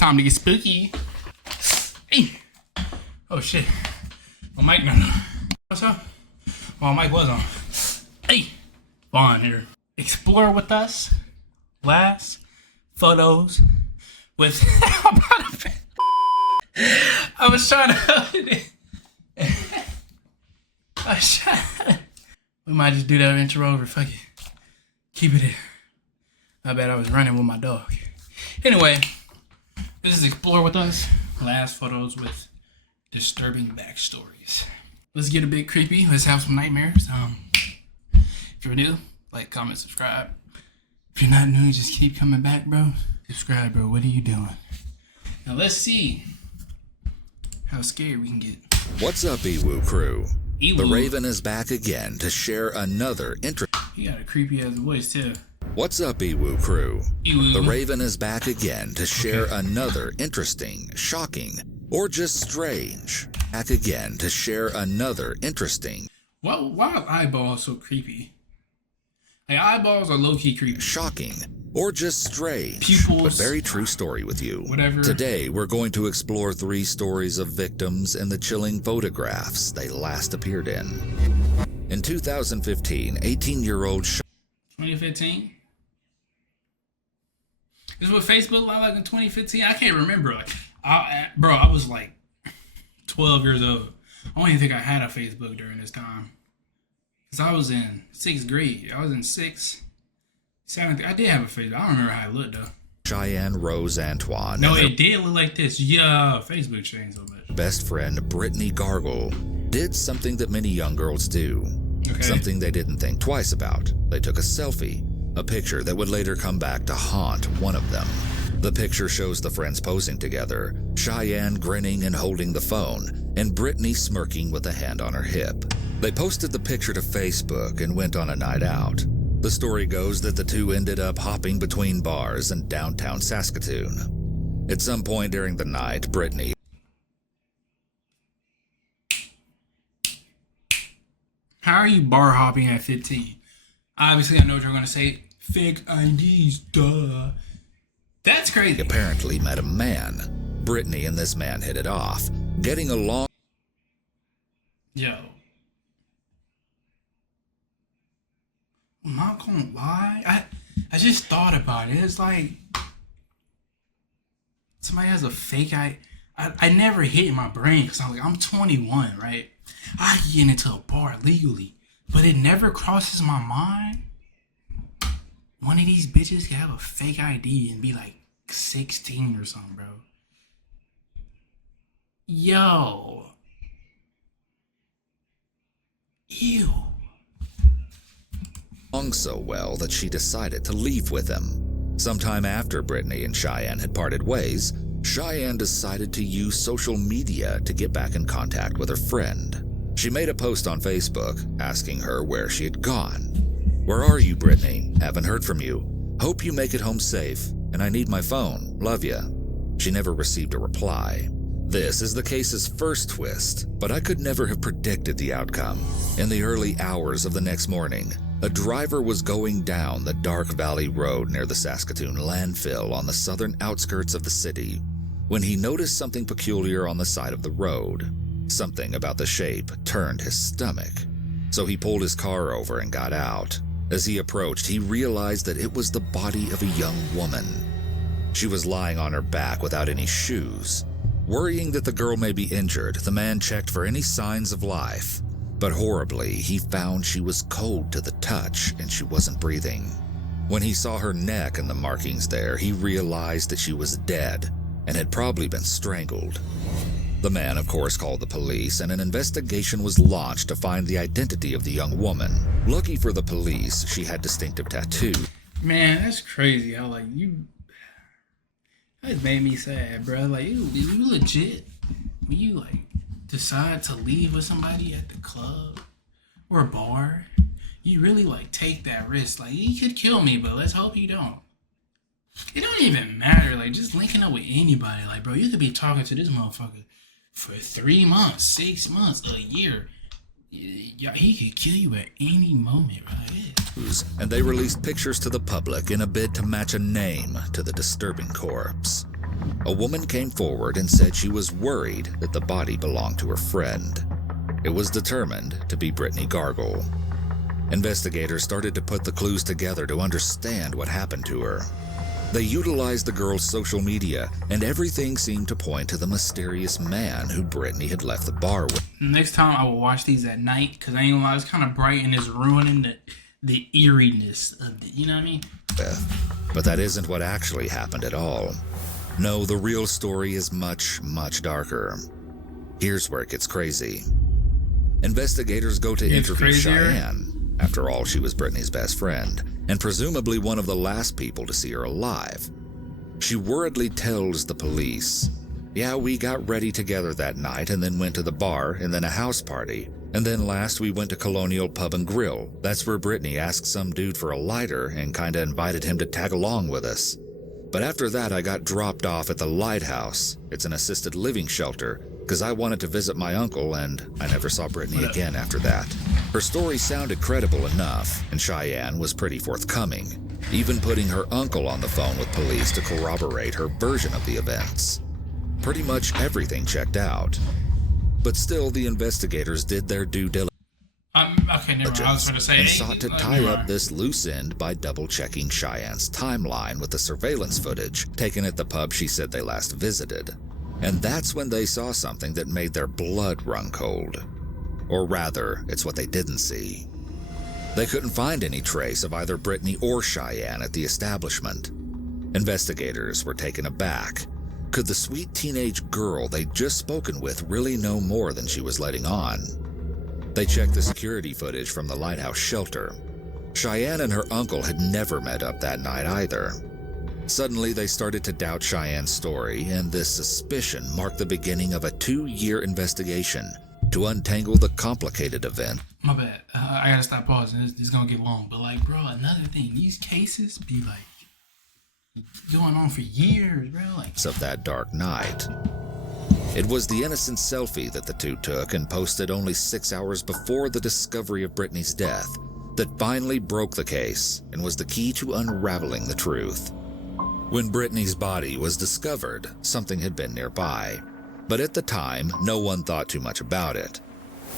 time to get spooky. Hey. Oh shit. My mic, no. What's up? Well, my mic was on. Hey. Vaughn here. Explore with us. Last photos with. I was trying to. We might just do that intro over. Fuck it. Keep it in. I bet I was running with my dog. Anyway, this is Explore with Us. Last photos with disturbing backstories. Let's get a bit creepy. Let's have some nightmares. If you're new, like, comment, subscribe. If you're not new, just keep coming back, bro. Subscribe, bro. What are you doing? Now let's see how scared we can get. What's up, Ewu crew? Ewu. The Raven is back again to share another He got a creepy ass voice too. What's up, Ewu crew? Ewu. The Raven is back again to share another interesting, shocking, or just strange. Back again to share another interesting. Why are eyeballs so creepy? Like, eyeballs are low-key creepy. Shocking, or just strange, Pupils. but very true story with you. Whatever. Today, we're going to explore 3 stories of victims and the chilling photographs they last appeared in. In 2015, 18-year-old 2015? This is what Facebook looked like in 2015? I can't remember. Like, I was like 12 years old. I don't even think I had a Facebook during this time. Because I was in 6th grade. I was in 6th, 7th. I did have a Facebook. I don't remember how it looked, though. Cheyenne Rose Antoine. No, it did look like this. Yeah, Facebook changed so much. Best friend, Brittany Gargle, did something that many young girls do. Okay. Something they didn't think twice about. They took a selfie, a picture that would later come back to haunt one of them. The picture shows the friends posing together, Cheyenne grinning and holding the phone, and Brittany smirking with a hand on her hip. They posted the picture to Facebook and went on a night out. The story goes that the two ended up hopping between bars in downtown Saskatoon. At some point during the night, Brittany... How are you bar hopping at 15? Obviously, I know what you're going to say. Fake IDs, duh. That's crazy. apparently met a man. Brittany and this man hit it off, getting along. Yo. I'm not gonna lie. I just thought about it. It's like somebody has a fake I never hit in my brain because I'm like, I'm 21, right? I can get into a bar legally, but it never crosses my mind. One of these bitches can have a fake ID and be like 16 or something, bro. Yo. Ew. So well that she decided to leave with him. Sometime after Brittany and Cheyenne had parted ways, Cheyenne decided to use social media to get back in contact with her friend. She made a post on Facebook asking her where she had gone. "Where are you, Brittany? Haven't heard from you. Hope you make it home safe, and I need my phone. Love ya." She never received a reply. This is the case's first twist, but I could never have predicted the outcome. In the early hours of the next morning, a driver was going down the dark valley road near the Saskatoon landfill on the southern outskirts of the city when he noticed something peculiar on the side of the road. Something about the shape turned his stomach, so he pulled his car over and got out. As he approached, he realized that it was the body of a young woman. She was lying on her back without any shoes. Worrying that the girl may be injured, the man checked for any signs of life. But horribly, he found she was cold to the touch and she wasn't breathing. When he saw her neck and the markings there, he realized that she was dead and had probably been strangled. The man, of course, called the police, and an investigation was launched to find the identity of the young woman. Lucky for the police, she had distinctive tattoos. Man, that's crazy how, like, you... That made me sad, bro. Like, you legit, when you, like, decide to leave with somebody at the club or a bar, you really, like, take that risk. Like, you could kill me, but let's hope you don't. It don't even matter, like, just linking up with anybody. Like, bro, you could be talking to this motherfucker for 3 months, 6 months, a year. Yeah, he could kill you at any moment, right? And they released pictures to the public in a bid to match a name to the disturbing corpse. A woman came forward and said she was worried that the body belonged to her friend. It was determined to be Brittany Gargle. Investigators started to put the clues together to understand what happened to her. They utilized the girl's social media, and everything seemed to point to the mysterious man who Brittany had left the bar with. Next time I will watch these at night, because I ain't gonna lie, it's kind of bright and it's ruining the eeriness of it, you know what I mean? But that isn't what actually happened at all. No, the real story is much, much darker. Here's where it gets crazy. Investigators go to interview Cheyenne. After all, she was Brittany's best friend, and presumably one of the last people to see her alive. She worriedly tells the police, "Yeah, we got ready together that night and then went to the bar and then a house party. And then last we went to Colonial Pub and Grill. That's where Brittany asked some dude for a lighter and kinda invited him to tag along with us. But after that I got dropped off at the Lighthouse. It's an assisted living shelter, because I wanted to visit my uncle, and I never saw Brittany again after that." Her story sounded credible enough, and Cheyenne was pretty forthcoming, even putting her uncle on the phone with police to corroborate her version of the events. Pretty much everything checked out. But still, the investigators did their due diligence. Okay, never mind. I was going to say, and sought to tie up this loose end by double-checking Cheyenne's timeline with the surveillance footage taken at the pub she said they last visited. And that's when they saw something that made their blood run cold. Or rather, it's what they didn't see. They couldn't find any trace of either Brittany or Cheyenne at the establishment. Investigators were taken aback. Could the sweet teenage girl they'd just spoken with really know more than she was letting on? They checked the security footage from the Lighthouse shelter. Cheyenne and her uncle had never met up that night either. Suddenly, they started to doubt Cheyenne's story, and this suspicion marked the beginning of a 2-year investigation to untangle the complicated event. My bad. I gotta stop pausing. This is gonna get long. But like, bro, another thing, these cases be like going on for years, bro. Like, of that dark night. It was the innocent selfie that the two took and posted only 6 hours before the discovery of Brittany's death that finally broke the case and was the key to unraveling the truth. When Brittany's body was discovered, something had been nearby, but at the time, no one thought too much about it.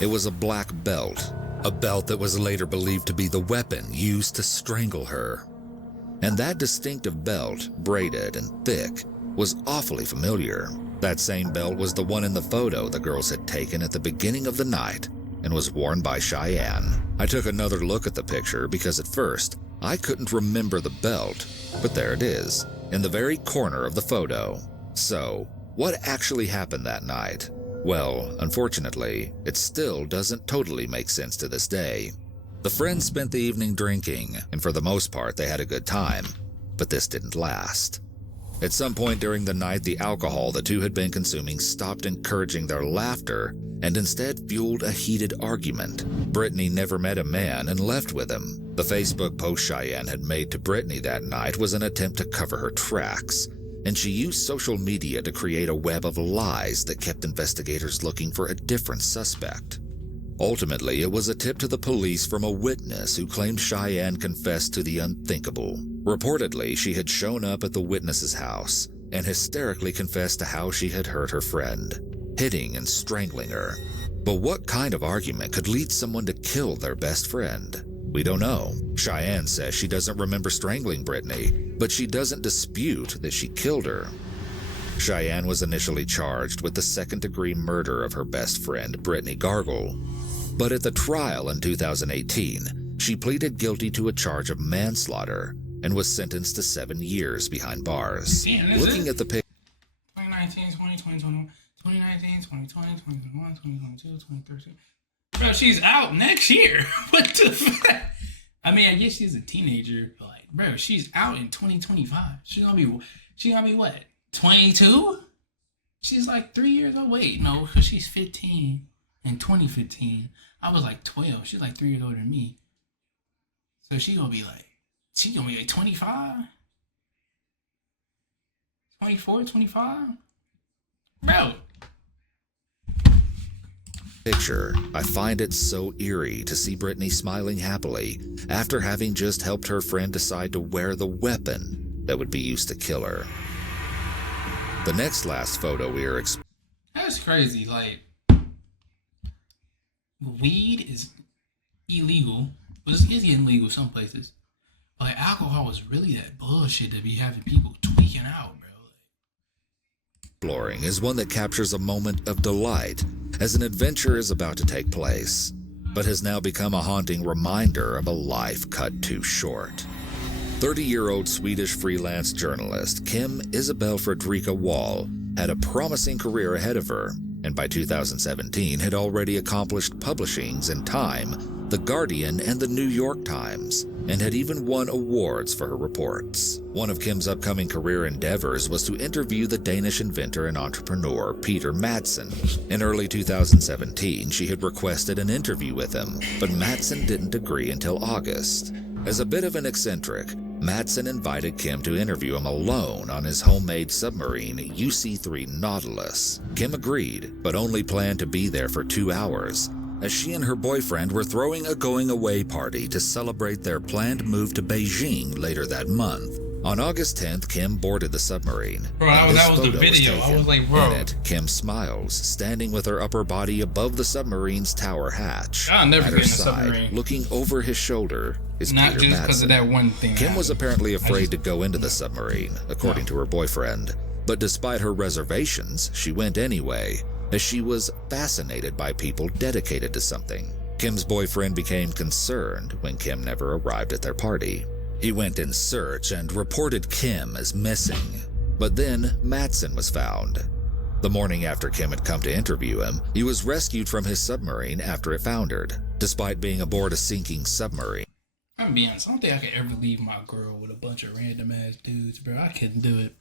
It was a black belt, a belt that was later believed to be the weapon used to strangle her. And that distinctive belt, braided and thick, was awfully familiar. That same belt was the one in the photo the girls had taken at the beginning of the night and was worn by Cheyenne. I took another look at the picture because at first, I couldn't remember the belt, but there it is, in the very corner of the photo. So, what actually happened that night? Well, unfortunately, it still doesn't totally make sense to this day. The friends spent the evening drinking, and for the most part they had a good time, but this didn't last. At some point during the night, the alcohol the two had been consuming stopped encouraging their laughter and instead fueled a heated argument. Brittany never met a man and left with him. The Facebook post Cheyenne had made to Brittany that night was an attempt to cover her tracks, and she used social media to create a web of lies that kept investigators looking for a different suspect. Ultimately, it was a tip to the police from a witness who claimed Cheyenne confessed to the unthinkable. Reportedly, she had shown up at the witness's house and hysterically confessed to how she had hurt her friend, hitting and strangling her. But what kind of argument could lead someone to kill their best friend? We don't know. Cheyenne says she doesn't remember strangling Brittany, but she doesn't dispute that she killed her. Cheyenne was initially charged with the second-degree murder of her best friend, Brittany Gargle. But at the trial in 2018, she pleaded guilty to a charge of manslaughter and was sentenced to 7 years behind bars. Damn, Looking at the picture, 2019, 2020, 2021, 2019, 2020, 2021, 2022, 2013. Bro, she's out next year. What the fuck? I mean, I guess she's a teenager, but like, bro, she's out in 2025. She's gonna be what? 22? She's like 3 years old. Wait, no, because she's 15 in 2015. I was like 12. She's like 3 years older than me. So she's gonna be like 25? 24, 25? Bro. I find it so eerie to see Brittany smiling happily after having just helped her friend decide to wear the weapon that would be used to kill her. The next last photo we are That's crazy. Like, weed is illegal, but it's getting legal some places. But like, alcohol is really that bullshit that be having people tweaking out, bro. exploring is one that captures a moment of delight as an adventure is about to take place, but has now become a haunting reminder of a life cut too short. 30-year-old Swedish freelance journalist Kim Isabel Fredrika Wall had a promising career ahead of her, and by 2017 had already accomplished publishings in Time, The Guardian, and The New York Times, and had even won awards for her reports. One of Kim's upcoming career endeavors was to interview the Danish inventor and entrepreneur Peter Madsen. In early 2017, she had requested an interview with him, but Madsen didn't agree until August. As a bit of an eccentric, Madsen invited Kim to interview him alone on his homemade submarine UC-3 Nautilus. Kim agreed, but only planned to be there for 2 hours, as she and her boyfriend were throwing a going-away party to celebrate their planned move to Beijing later that month. On August 10th, Kim boarded the submarine. Bro, that was the video. I was like, bro. In it, Kim smiles, standing with her upper body above the submarine's tower hatch. I'll never At get her in a side, submarine. looking over his shoulder, is Not Peter just because Madsen. of that one thing. Kim was apparently afraid to go into the submarine, according to her boyfriend. But despite her reservations, she went anyway, as she was fascinated by people dedicated to something. Kim's boyfriend became concerned when Kim never arrived at their party. He went in search and reported Kim as missing. But then Madsen was found. The morning after Kim had come to interview him, he was rescued from his submarine after it foundered, despite being aboard a sinking submarine. I'm gonna be honest, I don't think I could ever leave my girl with a bunch of random ass dudes, bro. I couldn't do it.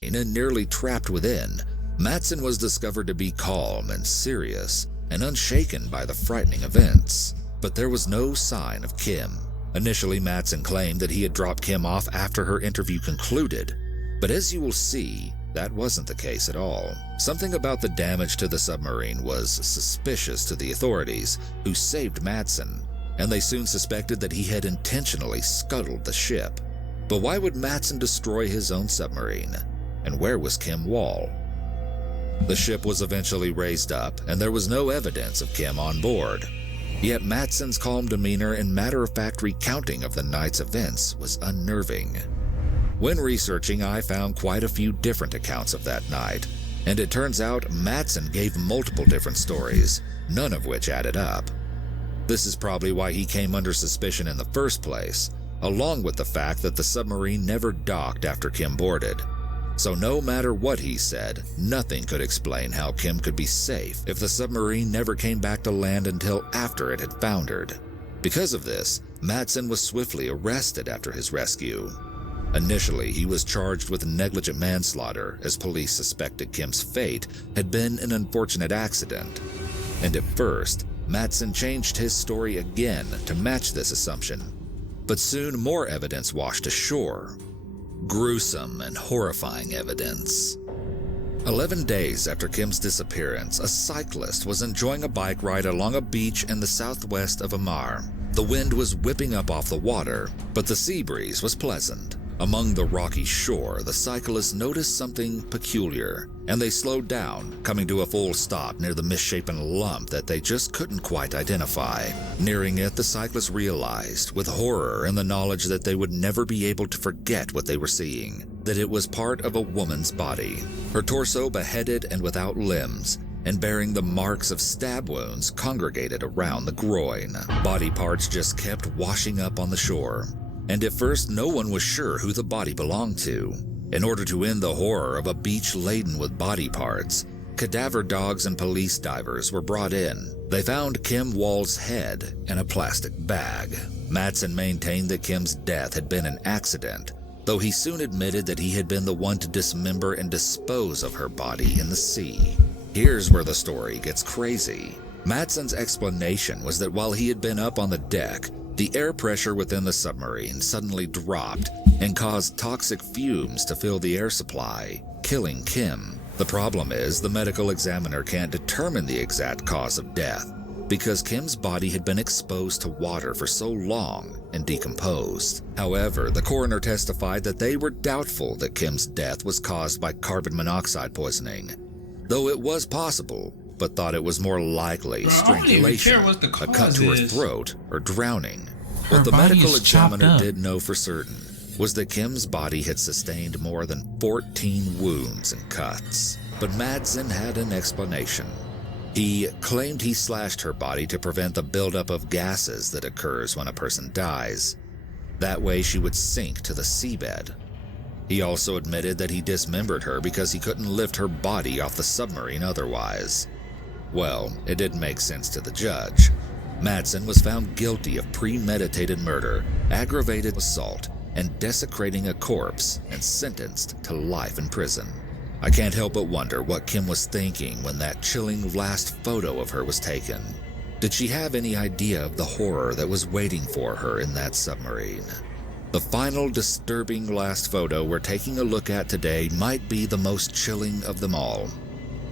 And nearly trapped within, Madsen was discovered to be calm and serious and unshaken by the frightening events. But there was no sign of Kim. Initially, Madsen claimed that he had dropped Kim off after her interview concluded, but as you will see, that wasn't the case at all. Something about the damage to the submarine was suspicious to the authorities, who saved Madsen, and they soon suspected that he had intentionally scuttled the ship. But why would Madsen destroy his own submarine? And where was Kim Wall? The ship was eventually raised up, and there was no evidence of Kim on board. Yet Madsen's calm demeanor and matter-of-fact recounting of the night's events was unnerving. When researching, I found quite a few different accounts of that night, and it turns out Madsen gave multiple different stories, none of which added up. This is probably why he came under suspicion in the first place, along with the fact that the submarine never docked after Kim boarded. So no matter what he said, nothing could explain how Kim could be safe if the submarine never came back to land until after it had foundered. Because of this, Madsen was swiftly arrested after his rescue. Initially, he was charged with negligent manslaughter as police suspected Kim's fate had been an unfortunate accident. And at first, Madsen changed his story again to match this assumption. But soon more evidence washed ashore. Gruesome and horrifying evidence. 11 days after Kim's disappearance, a cyclist was enjoying a bike ride along a beach in the southwest of Amar. The wind was whipping up off the water, but the sea breeze was pleasant. Among the rocky shore, the cyclists noticed something peculiar, and they slowed down, coming to a full stop near the misshapen lump that they just couldn't quite identify. Nearing it, the cyclists realized, with horror and the knowledge that they would never be able to forget what they were seeing, that it was part of a woman's body. Her torso beheaded and without limbs, and bearing the marks of stab wounds congregated around the groin. Body parts just kept washing up on the shore. And at first, no one was sure who the body belonged to. In order to end the horror of a beach laden with body parts, cadaver dogs and police divers were brought in. They found Kim Wall's head in a plastic bag. Madsen maintained that Kim's death had been an accident, though he soon admitted that he had been the one to dismember and dispose of her body in the sea. Here's where the story gets crazy. Madsen's explanation was that while he had been up on the deck, the air pressure within the submarine suddenly dropped and caused toxic fumes to fill the air supply, killing Kim. The problem is the medical examiner can't determine the exact cause of death, because Kim's body had been exposed to water for so long and decomposed. However, the coroner testified that they were doubtful that Kim's death was caused by carbon monoxide poisoning, though it was possible, but thought it was more likely strangulation, a cut to her throat, or drowning. What the medical examiner did know for certain was that Kim's body had sustained more than 14 wounds and cuts. But Madsen had an explanation. He claimed he slashed her body to prevent the buildup of gases that occurs when a person dies. That way she would sink to the seabed. He also admitted that he dismembered her because he couldn't lift her body off the submarine otherwise. Well, it didn't make sense to the judge. Madsen was found guilty of premeditated murder, aggravated assault, and desecrating a corpse, and sentenced to life in prison. I can't help but wonder what Kim was thinking when that chilling last photo of her was taken. Did she have any idea of the horror that was waiting for her in that submarine? The final disturbing last photo we're taking a look at today might be the most chilling of them all,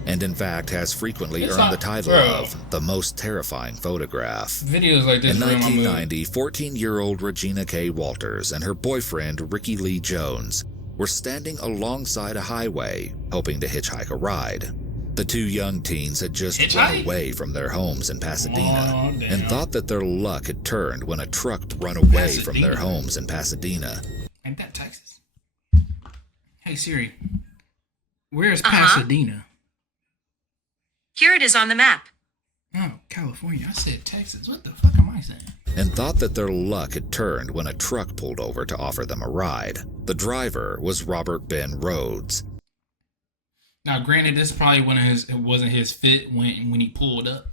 and in fact has frequently earned the title of the most terrifying photograph. Videos like this. In 1990, 14-year-old Regina K. Walters and her boyfriend Ricky Lee Jones were standing alongside a highway, hoping to hitchhike a ride. The two young teens had just run away from their homes in Pasadena and thought that their luck had turned when a truck run away from their homes in Pasadena. Ain't that Texas? Hey Siri, where's Pasadena? Here it is on the map. Oh, California. I said Texas. What the fuck am I saying? And thought that their luck had turned when a truck pulled over to offer them a ride. The driver was Robert Ben Rhodes. Now, granted, this probably it wasn't his fit when he pulled up.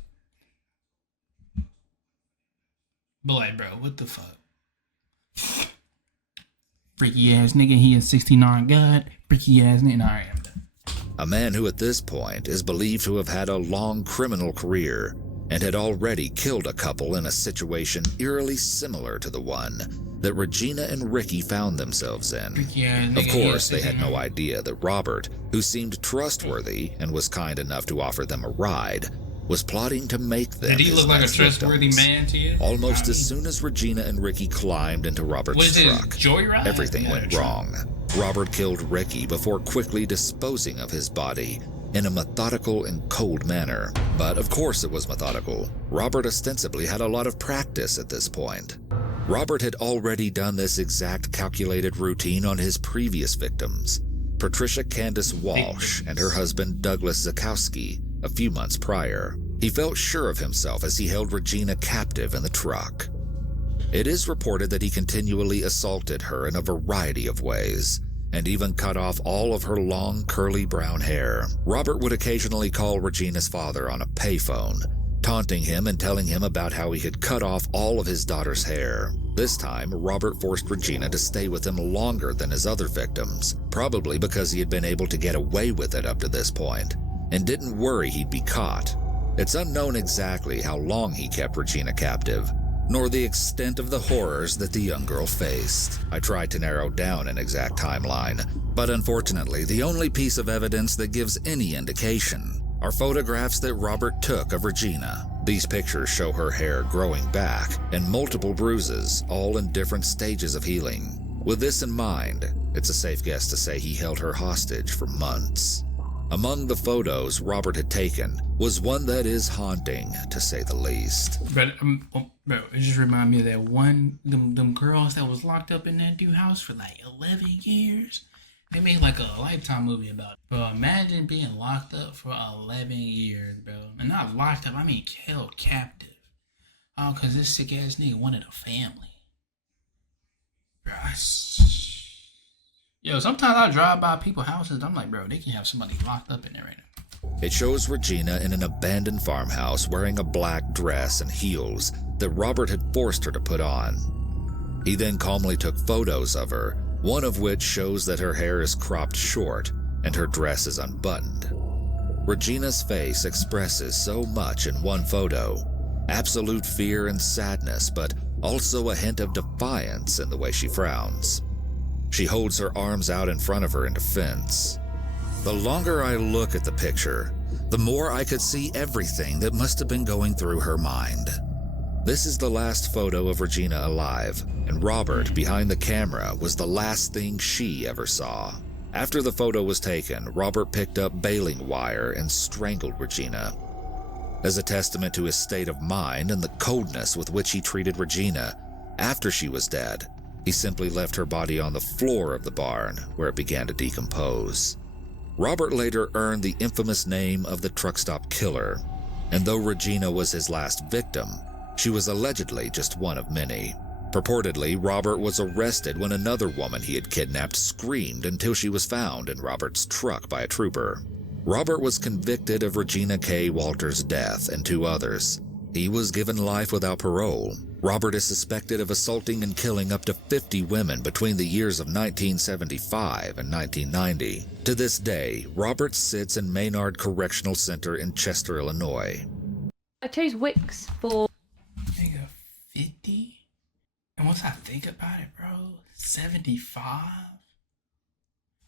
But like, bro, what the fuck? Freaky ass nigga, he is 69 God. Freaky ass nigga. Nah, alright, I'm done. A man who at this point is believed to have had a long criminal career and had already killed a couple in a situation eerily similar to the one that Regina and Ricky found themselves in. Of course, they had no idea that Robert, who seemed trustworthy and was kind enough to offer them a ride, was plotting to make them Did he his look like a next trustworthy victims. man to you? Almost as soon as Regina and Ricky climbed into Robert's truck, Joyride? everything went wrong. Robert killed Ricky before quickly disposing of his body in a methodical and cold manner. But of course it was methodical. Robert ostensibly had a lot of practice at this point. Robert had already done this exact calculated routine on his previous victims, Patricia Candace Walsh and her husband Douglas Zakowski, a few months prior. He felt sure of himself as he held Regina captive in the truck. It is reported that he continually assaulted her in a variety of ways, and even cut off all of her long curly brown hair. Robert would occasionally call Regina's father on a payphone, taunting him and telling him about how he had cut off all of his daughter's hair. This time, Robert forced Regina to stay with him longer than his other victims, probably because he had been able to get away with it up to this point, and didn't worry he'd be caught. It's unknown exactly how long he kept Regina captive, nor the extent of the horrors that the young girl faced. I tried to narrow down an exact timeline, but unfortunately, the only piece of evidence that gives any indication are photographs that Robert took of Regina. These pictures show her hair growing back and multiple bruises, all in different stages of healing. With this in mind, it's a safe guess to say he held her hostage for months. Among the photos Robert had taken was one that is haunting, to say the least. But, bro, it just reminded me of that one, them girls that was locked up in that dude house for like 11 years. They made like a Lifetime movie about it. Bro, imagine being locked up for 11 years, bro. And not locked up, I mean held captive. Oh, because this sick ass nigga wanted a family. Bro, yo, sometimes I drive by people's houses, I'm like, bro, they can have somebody locked up in there right now. It shows Regina in an abandoned farmhouse wearing a black dress and heels that Robert had forced her to put on. He then calmly took photos of her, one of which shows that her hair is cropped short and her dress is unbuttoned. Regina's face expresses so much in one photo: absolute fear and sadness, but also a hint of defiance in the way she frowns. She holds her arms out in front of her in defense. The longer I look at the picture, the more I could see everything that must have been going through her mind. This is the last photo of Regina alive, and Robert, behind the camera, was the last thing she ever saw. After the photo was taken, Robert picked up baling wire and strangled Regina. As a testament to his state of mind and the coldness with which he treated Regina, after she was dead, he simply left her body on the floor of the barn, where it began to decompose. Robert later earned the infamous name of the truck stop killer, and though Regina was his last victim, she was allegedly just one of many. Purportedly, Robert was arrested when another woman he had kidnapped screamed until she was found in Robert's truck by a trooper. Robert was convicted of Regina K. Walters' death and 2 others. He was given life without parole. Robert is suspected of assaulting and killing up to 50 women between the years of 1975 and 1990. To this day, Robert sits in Maynard Correctional Center in Chester, Illinois. I chose Wix for... Nigga, 50? And once I think about it, bro, 75?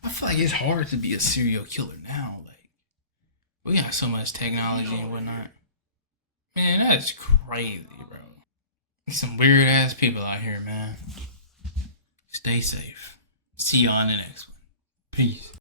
I feel like it's hard to be a serial killer now. Like, we got so much technology and whatnot. Man, that's crazy, bro. There's some weird ass people out here, man. Stay safe. See you on the next one. Peace.